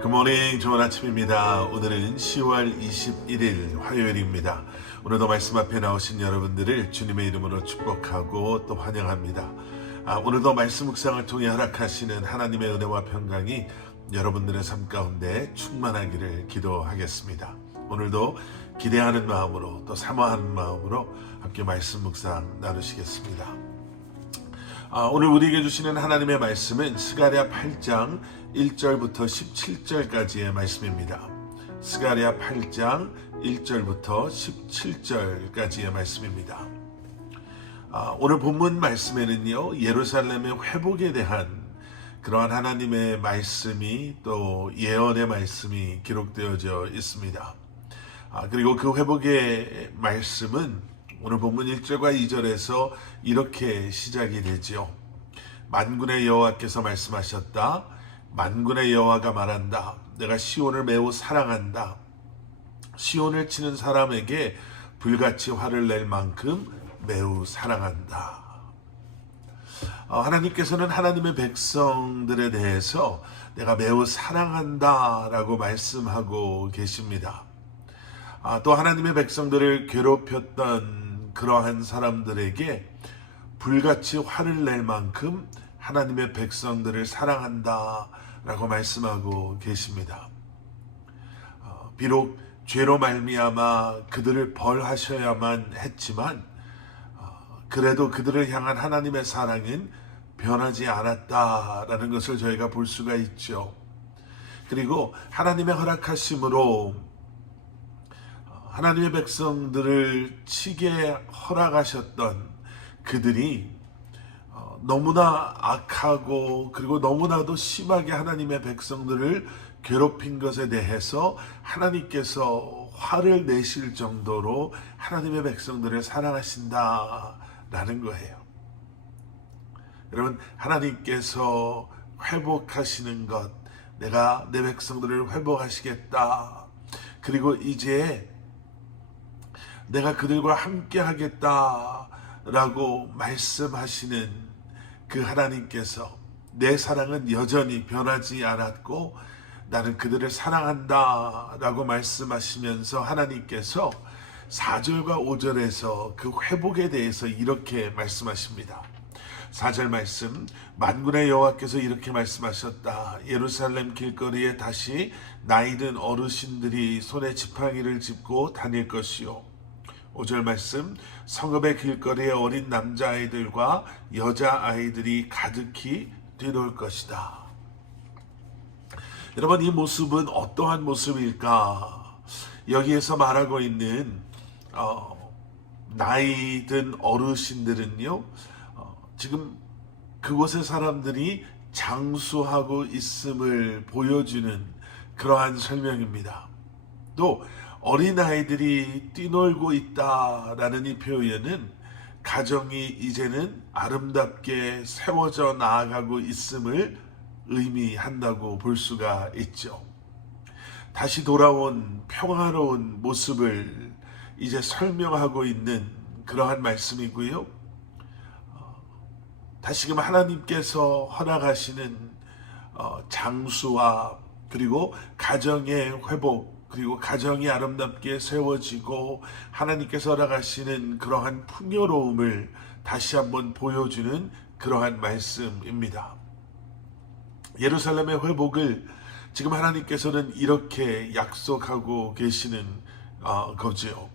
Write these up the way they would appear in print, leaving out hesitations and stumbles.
굿모닝, 좋은 아침입니다. 오늘은 10월 21일 화요일입니다. 오늘도 말씀 앞에 나오신 여러분들을 주님의 이름으로 축복하고 또 환영합니다. 오늘도 말씀 묵상을 통해 허락하시는 하나님의 은혜와 평강이 여러분들의 삶 가운데 충만하기를 기도하겠습니다. 오늘도 기대하는 마음으로 또 사모하는 마음으로 함께 말씀 묵상 나누시겠습니다. 오늘 우리에게 주시는 하나님의 말씀은 스가랴 8장 1절부터 17절까지의 말씀입니다. 스가랴 8장 1절부터 17절까지의 말씀입니다. 오늘 본문 말씀에는요, 예루살렘의 회복에 대한 그러한 하나님의 말씀이 또 예언의 말씀이 기록되어져 있습니다. 그리고 그 회복의 말씀은 오늘 본문 1절과 2절에서 이렇게 시작이 되지요. 만군의 여호와께서 말씀하셨다. 만군의 여호와가 말한다. 내가 시온을 매우 사랑한다. 시온을 치는 사람에게 불같이 화를 낼 만큼 매우 사랑한다. 하나님께서는 하나님의 백성들에 대해서 내가 매우 사랑한다 라고 말씀하고 계십니다. 또 하나님의 백성들을 괴롭혔던 그러한 사람들에게 불같이 화를 낼 만큼 하나님의 백성들을 사랑한다 라고 말씀하고 계십니다. 비록 죄로 말미암아 그들을 벌하셔야만 했지만 그래도 그들을 향한 하나님의 사랑은 변하지 않았다라는 것을 저희가 볼 수가 있죠. 그리고 하나님의 허락하심으로 하나님의 백성들을 치게 허락하셨던 그들이 너무나 악하고 그리고 너무나도 심하게 하나님의 백성들을 괴롭힌 것에 대해서 하나님께서 화를 내실 정도로 하나님의 백성들을 사랑하신다라는 거예요. 여러분, 하나님께서 회복하시는 것, 내가 내 백성들을 회복하시겠다. 그리고 이제 내가 그들과 함께 하겠다라고 말씀하시는 그 하나님께서 내 사랑은 여전히 변하지 않았고 나는 그들을 사랑한다라고 말씀하시면서 하나님께서 4절과 5절에서 그 회복에 대해서 이렇게 말씀하십니다. 4절 말씀, 만군의 여호와께서 이렇게 말씀하셨다. 예루살렘 길거리에 다시 나이든 어르신들이 손에 지팡이를 짚고 다닐 것이요. 5절 말씀, 성읍의 길거리에 어린 남자아이들과 여자아이들이 가득히 뛰놀 것이다. 여러분, 이 모습은 어떠한 모습일까? 여기에서 말하고 있는 나이든 어르신들은요, 지금 그곳의 사람들이 장수하고 있음을 보여주는 그러한 설명입니다. 또 어린아이들이 뛰놀고 있다라는 이 표현은 가정이 이제는 아름답게 세워져 나아가고 있음을 의미한다고 볼 수가 있죠. 다시 돌아온 평화로운 모습을 이제 설명하고 있는 그러한 말씀이고요. 다시금 하나님께서 허락하시는 장수와 그리고 가정의 회복, 그리고 가정이 아름답게 세워지고 하나님께서 허락하시는 그러한 풍요로움을 다시 한번 보여주는 그러한 말씀입니다. 예루살렘의 회복을 지금 하나님께서는 이렇게 약속하고 계시는 거죠.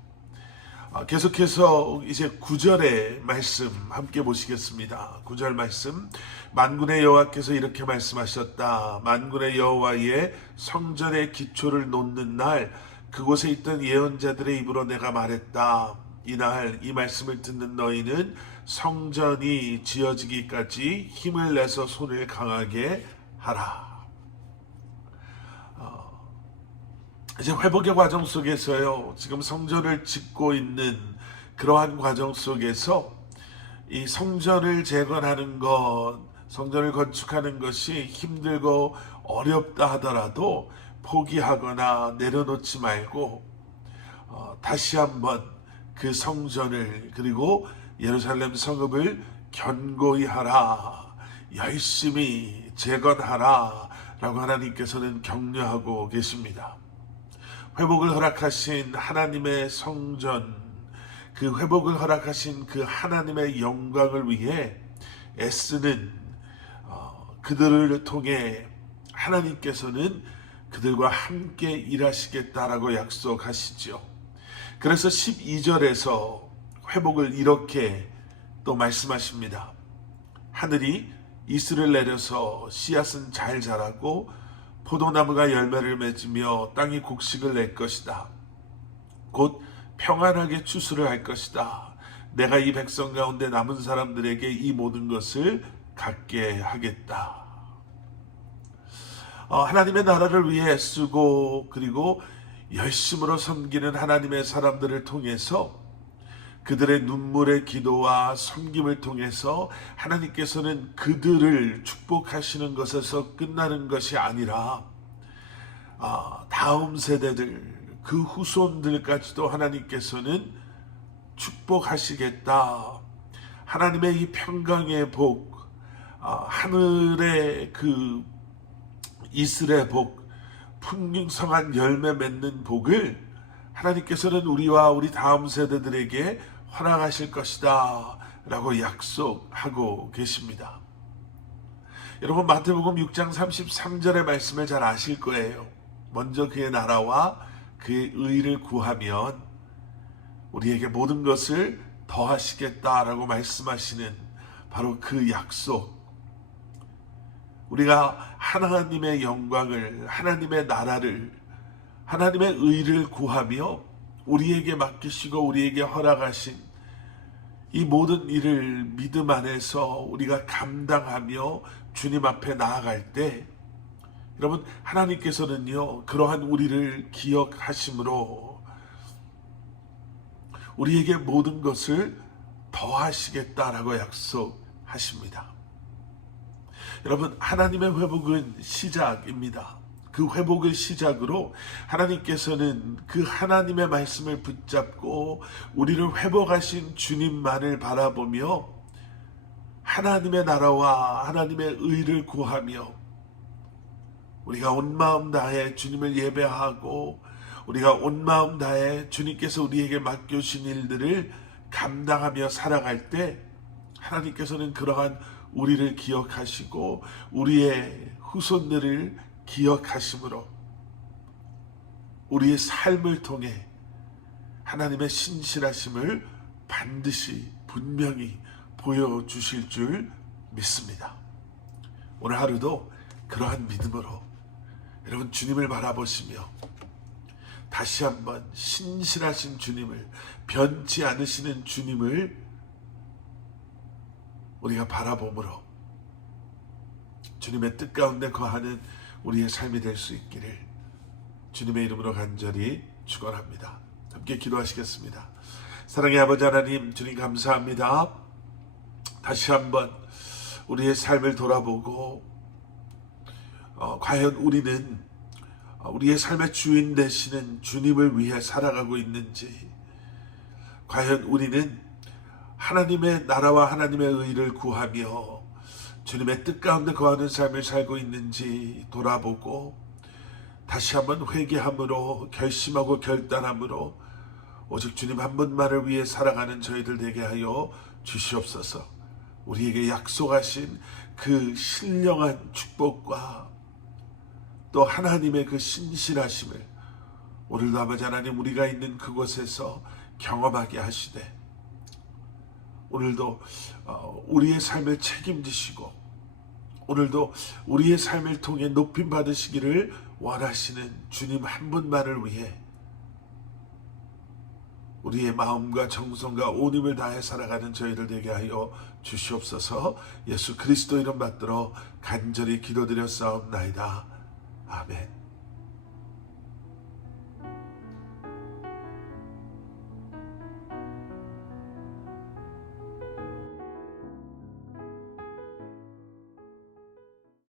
계속해서 이제 9절의 말씀 함께 보시겠습니다. 9절 말씀, 만군의 여호와께서 이렇게 말씀하셨다. 만군의 여호와의 성전의 기초를 놓는 날 그곳에 있던 예언자들의 입으로 내가 말했다. 이날 이 말씀을 듣는 너희는 성전이 지어지기까지 힘을 내서 손을 강하게 하라. 이제 회복의 과정 속에서요, 지금 성전을 짓고 있는 그러한 과정 속에서 이 성전을 재건하는 것, 성전을 건축하는 것이 힘들고 어렵다 하더라도 포기하거나 내려놓지 말고 다시 한번 그 성전을 그리고 예루살렘 성읍을 견고히 하라, 열심히 재건하라 라고 하나님께서는 격려하고 계십니다. 회복을 허락하신 하나님의 성전, 그 회복을 허락하신 그 하나님의 영광을 위해 애쓰는 그들을 통해 하나님께서는 그들과 함께 일하시겠다라고 약속하시죠. 그래서 12절에서 회복을 이렇게 또 말씀하십니다. 하늘이 이슬을 내려서 씨앗은 잘 자라고 포도나무가 열매를 맺으며 땅이 곡식을 낼 것이다. 곧 평안하게 추수를 할 것이다. 내가 이 백성 가운데 남은 사람들에게 이 모든 것을 갖게 하겠다. 하나님의 나라를 위해 애쓰고 그리고 열심으로 섬기는 하나님의 사람들을 통해서 그들의 눈물의 기도와 섬김을 통해서 하나님께서는 그들을 축복하시는 것에서 끝나는 것이 아니라 다음 세대들, 그 후손들까지도 하나님께서는 축복하시겠다. 하나님의 이 평강의 복, 하늘의 그 이슬의 복, 풍성한 열매 맺는 복을 하나님께서는 우리와 우리 다음 세대들에게 허락하실 것이다 라고 약속하고 계십니다. 여러분, 마태복음 6장 33절의 말씀을 잘 아실 거예요. 먼저 그의 나라와 그의 의를 구하면 우리에게 모든 것을 더하시겠다라고 말씀하시는 바로 그 약속. 우리가 하나님의 영광을, 하나님의 나라를, 하나님의 의를 구하며 우리에게 맡기시고 우리에게 허락하신 이 모든 일을 믿음 안에서 우리가 감당하며 주님 앞에 나아갈 때, 여러분, 하나님께서는요, 그러한 우리를 기억하심으로 우리에게 모든 것을 더하시겠다라고 약속하십니다. 여러분, 하나님의 회복은 시작입니다. 그 회복을 시작으로 하나님께서는 그 하나님의 말씀을 붙잡고 우리를 회복하신 주님만을 바라보며 하나님의 나라와 하나님의 의를 구하며 우리가 온 마음 다해 주님을 예배하고 우리가 온 마음 다해 주님께서 우리에게 맡겨주신 일들을 감당하며 살아갈 때 하나님께서는 그러한 우리를 기억하시고 우리의 후손들을 기억하심으로 우리의 삶을 통해 하나님의 신실하심을 반드시 분명히 보여주실 줄 믿습니다. 오늘 하루도 그러한 믿음으로 여러분 주님을 바라보시며 다시 한번 신실하신 주님을, 변치 않으시는 주님을 우리가 바라봄으로 주님의 뜻 가운데 거하는 우리의 삶이 될 수 있기를 주님의 이름으로 간절히 축원합니다. 함께 기도하시겠습니다. 사랑의 아버지 하나님, 주님 감사합니다. 다시 한번 우리의 삶을 돌아보고 과연 우리는 우리의 삶의 주인 되시는 주님을 위해 살아가고 있는지, 과연 우리는 하나님의 나라와 하나님의 의를 구하며 주님의 뜻 가운데 거하는 삶을 살고 있는지 돌아보고 다시 한번 회개함으로 결심하고 결단함으로 오직 주님 한 분만을 위해 살아가는 저희들 되게 하여 주시옵소서. 우리에게 약속하신 그 신령한 축복과 또 하나님의 그 신실하심을 오늘도 아버지 하나님 우리가 있는 그곳에서 경험하게 하시되 오늘도 우리의 삶을 책임지시고 오늘도 우리의 삶을 통해 높임 받으시기를 원하시는 주님 한 분만을 위해 우리의 마음과 정성과 온 힘을 다해 살아가는 저희들 되게 하여 주시옵소서. 예수 그리스도 이름 받들어 간절히 기도드렸사옵나이다. 아멘.